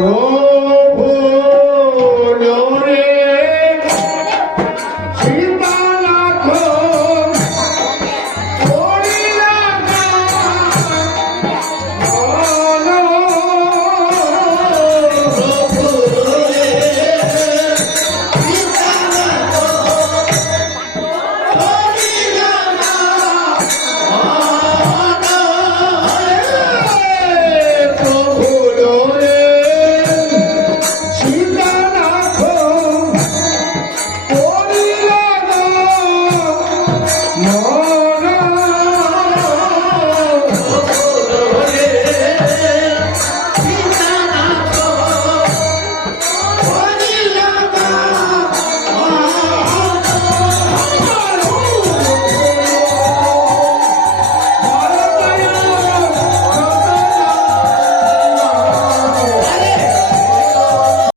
Oh!